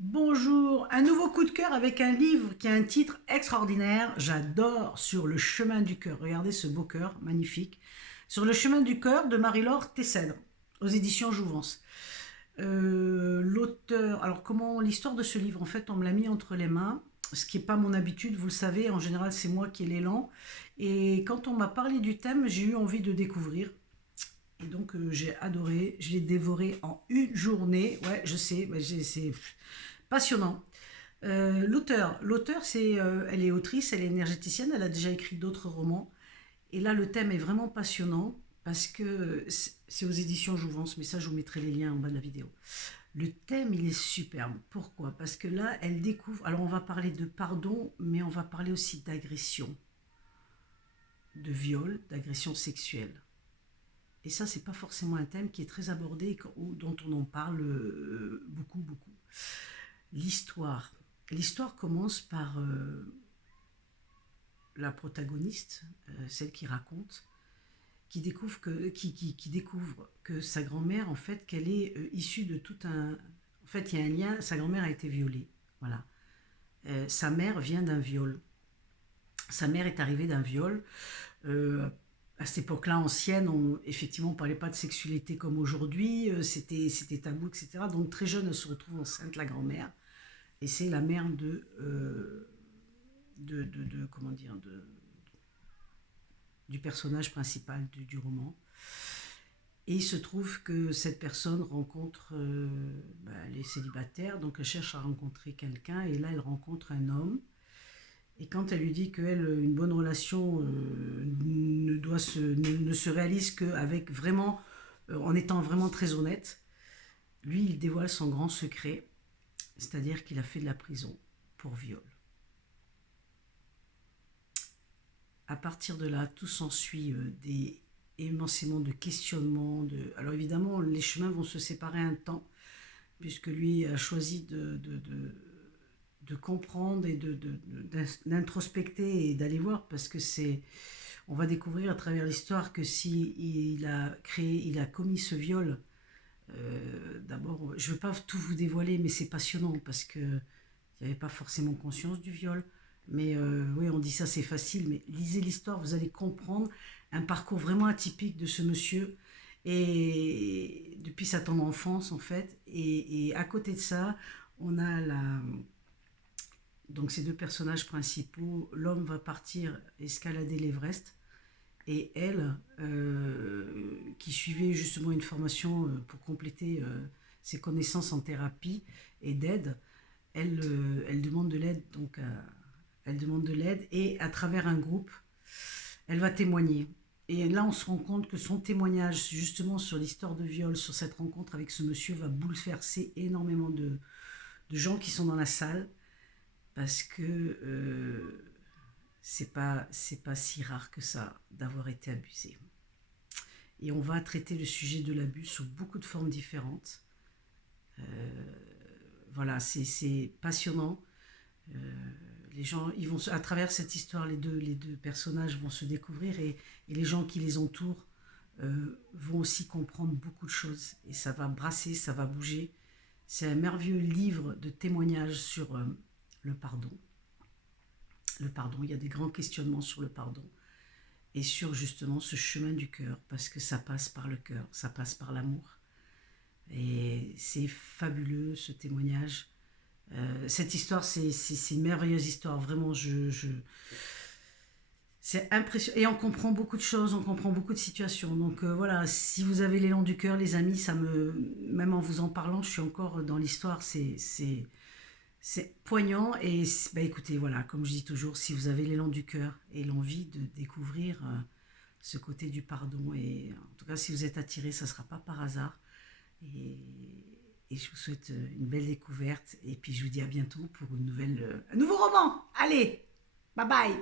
Bonjour, un nouveau coup de cœur avec un livre qui a un titre extraordinaire. J'adore Sur le chemin du cœur. Regardez ce beau cœur, magnifique. Sur le chemin du cœur de Marie-Laure Tessèdre, aux éditions Jouvence. L'auteur, alors comment l'histoire de ce livre, en fait, on me l'a mis entre les mains, ce qui n'est pas mon habitude, vous le savez, en général c'est moi qui ai l'élan. Et quand on m'a parlé du thème, j'ai eu envie de découvrir. Et donc j'ai adoré, je l'ai dévoré en une journée. Ouais, je sais, c'est passionnant. L'auteur, elle est autrice, elle est énergéticienne, elle a déjà écrit d'autres romans. Et là, le thème est vraiment passionnant parce que c'est aux éditions Jouvence, mais ça, je vous mettrai les liens en bas de la vidéo. Le thème, il est superbe. Pourquoi? Parce que là, elle découvre. Alors, on va parler de pardon, mais on va parler aussi d'agression, de viol, d'agression sexuelle. Et ça, c'est pas forcément un thème qui est très abordé ou dont on en parle beaucoup, beaucoup. L'histoire. L'histoire commence par la protagoniste, celle qui raconte, qui découvre que sa grand-mère, en fait, qu'elle est issue de tout un... En fait, il y a un lien, sa grand-mère a été violée. Voilà. Sa mère vient d'un viol. Sa mère est arrivée d'un viol. Euh, à cette époque-là ancienne, effectivement, on ne parlait pas de sexualité comme aujourd'hui, c'était tabou, etc. Donc très jeune, elle se retrouve enceinte, la grand-mère, et c'est la mère comment dire, du personnage principal du roman. Et il se trouve que cette personne rencontre, elle est célibataire, donc elle cherche à rencontrer quelqu'un, et là elle rencontre un homme. Et quand elle lui dit qu'elle, une bonne relation ne se réalise qu'avec vraiment, en étant vraiment très honnête, lui, il dévoile son grand secret, c'est-à-dire qu'il a fait de la prison pour viol. À partir de là, tout s'ensuit des immensément de questionnements. Alors évidemment, les chemins vont se séparer un temps, puisque lui a choisi de comprendre et d'introspecter et d'aller voir, parce que c'est... On va découvrir à travers l'histoire que si il a commis ce viol, d'abord, je ne veux pas tout vous dévoiler, mais c'est passionnant parce que il n'y avait pas forcément conscience du viol. Mais oui, on dit ça, c'est facile, mais lisez l'histoire, vous allez comprendre un parcours vraiment atypique de ce monsieur, et depuis sa tendre enfance en fait. Et à côté de ça, on a donc ces deux personnages principaux. L'homme va partir escalader l'Everest, et elle, qui suivait justement une formation pour compléter ses connaissances en thérapie et d'aide, elle demande de l'aide, elle demande de l'aide, et à travers un groupe, elle va témoigner. Et là, on se rend compte que son témoignage, justement sur l'histoire de viol, sur cette rencontre avec ce monsieur, va bouleverser énormément de gens qui sont dans la salle, parce que c'est pas si rare que ça d'avoir été abusé. Et on va traiter le sujet de l'abus sous beaucoup de formes différentes. Voilà, c'est passionnant. Les gens, à travers cette histoire, les deux personnages vont se découvrir, et les gens qui les entourent vont aussi comprendre beaucoup de choses. Et ça va brasser, ça va bouger. C'est un merveilleux livre de témoignages sur le pardon. Le pardon, il y a des grands questionnements sur le pardon et sur justement ce chemin du cœur, parce que ça passe par le cœur, ça passe par l'amour. Et c'est fabuleux ce témoignage. Cette histoire, c'est une merveilleuse histoire, vraiment. C'est impressionnant. Et on comprend beaucoup de choses, on comprend beaucoup de situations. Donc voilà, si vous avez l'élan du cœur, les amis, même en vous en parlant, je suis encore dans l'histoire. C'est poignant. Et bah, écoutez, voilà, comme je dis toujours, si vous avez l'élan du cœur et l'envie de découvrir ce côté du pardon, et en tout cas, si vous êtes attiré, ça ne sera pas par hasard. Et, et je vous souhaite une belle découverte. Et puis je vous dis à bientôt pour un nouveau roman. Allez, bye bye.